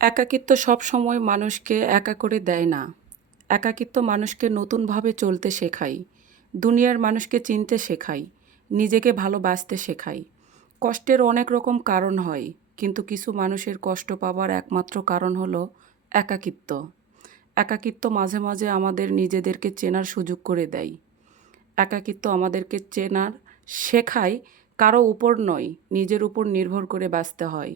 একাকিত্ব সব সময় মানুষকে একা করে দেয় না। একাকিত্ব মানুষকে নতুনভাবে চলতে শেখায়। দুনিয়ার মানুষকে চিনতে শেখায়। নিজেকে ভালোবাসতে শেখায়। কষ্টের অনেক রকম কারণ হয়, কিন্তু কিছু মানুষের কষ্ট পাবার একমাত্র কারণ হলো একাকিত্ব। একাকিত্ব মাঝে মাঝে আমাদের নিজেদেরকে চেনার সুযোগ করে দেয়। একাকিত্ব আমাদেরকে চেনার শেখায় কারও উপর নয়, নিজের উপর নির্ভর করে বাঁচতে হয়।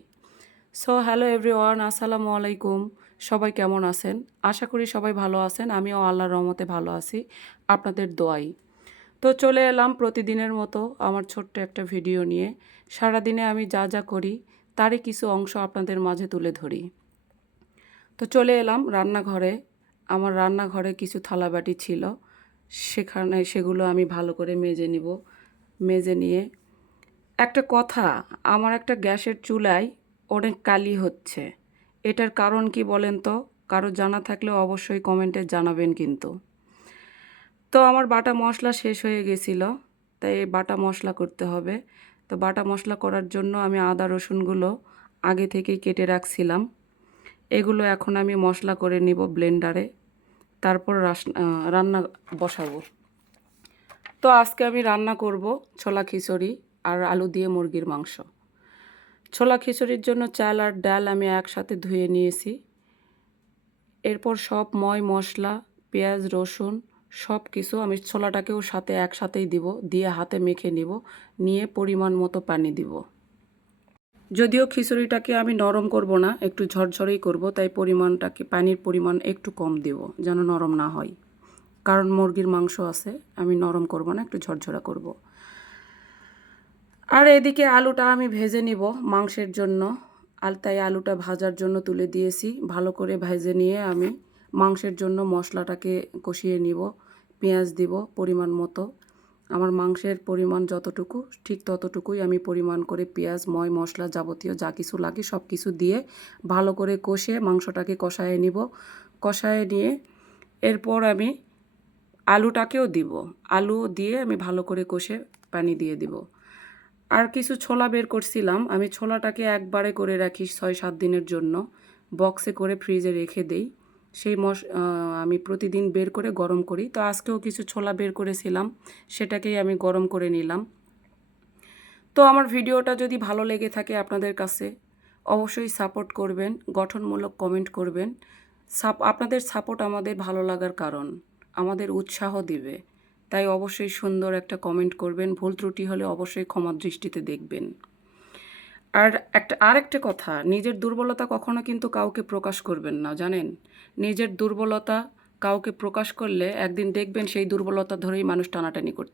সো হ্যালো এভরিওয়ান আসসালামু আলাইকুম। সবাই কেমন আছেন? আশা করি সবাই ভালো আছেন, আমিও আল্লাহর রহমতে ভালো আছি, আপনাদের দোয়াই। তো চলে এলাম প্রতিদিনের মতো আমার ছোট্ট একটা ভিডিও নিয়ে। সারাদিনে আমি যা যা করি, তারই কিছু অংশ আপনাদের মাঝে তুলে ধরি। তো চলে এলাম রান্নাঘরে। আমার রান্নাঘরে কিছু থালাবাটি ছিল, সেখানে সেগুলো আমি ভালো করে মেজে নিব। মেজে নিয়ে একটা কথা, আমার একটা গ্যাসের চুলায় অনেক কালি হচ্ছে। এটার কারণ কি বলেন তো? কারও জানা থাকলে অবশ্যই কমেন্টে জানাবেন কিন্তু। তো আমার বাটা মশলা শেষ হয়ে গেছিল, তাই বাটা মশলা করতে হবে। তো বাটা মশলা করার জন্য আমি আদা রসুনগুলো আগে থেকেই কেটে রাখছিলাম। এগুলো এখন আমি মশলা করে নিব ব্লেন্ডারে। তারপর রান্না বসাবো। তো আজকে আমি রান্না করব ছোলা খিচুড়ি আর আলু দিয়ে মুরগির মাংস। ছোলা খিচুড়ির জন্য চাল আর ডাল আমি একসাথে ধুয়ে নিয়েছি। এরপর সব ময় মশলা, পেঁয়াজ, রসুন সব কিছু আমি ছোলাটাকেও সাথে একসাথেই দিব, দিয়ে হাতে মেখে নিব, নিয়ে পরিমাণ মতো পানি দিব। যদিও খিচুড়িটাকে আমি নরম করব না, একটু ঝরঝরেই করব, তাই পরিমাণটাকে, পানির পরিমাণ একটু কম দিব, যেন নরম না হয়। কারণ মুরগির মাংস আছে, আমি নরম করব না, একটু ঝরঝরা করব। আর এদিকে আলুটা আমি ভেজে নিব মাংসের জন্য। আর তাই আলুটা ভাজার জন্য তুলে দিয়েছি। ভালো করে ভেজে নিয়ে আমি মাংসের জন্য মশলাটাকে কষিয়ে নিব। পেঁয়াজ দিব পরিমাণ মতো। আমার মাংসের পরিমাণ যতটুকু, ঠিক ততটুকুই আমি পরিমাণ করে পেঁয়াজ, ময়, মশলা যাবতীয় যা কিছু লাগে সব কিছু দিয়ে ভালো করে কষে মাংসটাকে কষায় নিব। কষায় নিয়ে এরপর আমি আলুটাকেও দিব। আলু দিয়ে আমি ভালো করে কষে পানি দিয়ে দিব। আর কিছু ছোলা বের করছিলাম। আমি ছোলাটাকে একবারে করে রাখি ছয়, সাত দিনের জন্য। বক্সে করে ফ্রিজে রেখে দেই। সেই মশ আমি প্রতিদিন বের করে গরম করি। তো আজকেও কিছু ছোলা বের করেছিলাম। সেটাকেই আমি গরম করে নিলাম। তো আমার ভিডিওটা যদি ভালো লেগে থাকে আপনাদের কাছে, অবশ্যই সাপোর্ট করবেন, গঠনমূলক কমেন্ট করবেন। সাপ, আপনাদের সাপোর্ট আমাদের ভালো লাগার কারণ। আমাদের উৎসাহ দিবে। তাই অবশ্যই সুন্দর একটা কমেন্ট করবেন। ভুল ত্রুটি হলে অবশ্যই ক্ষমা দৃষ্টিতে দেখবেন। আর একটা আর একটা কথা, নিজের দুর্বলতা কখনো কিন্তু কাউকে প্রকাশ করবেন না, জানেন? নিজের দুর্বলতা কাউকে প্রকাশ করলে একদিন দেখবেন সেই দুর্বলতা ধরেই মানুষ টানাটানি করতো।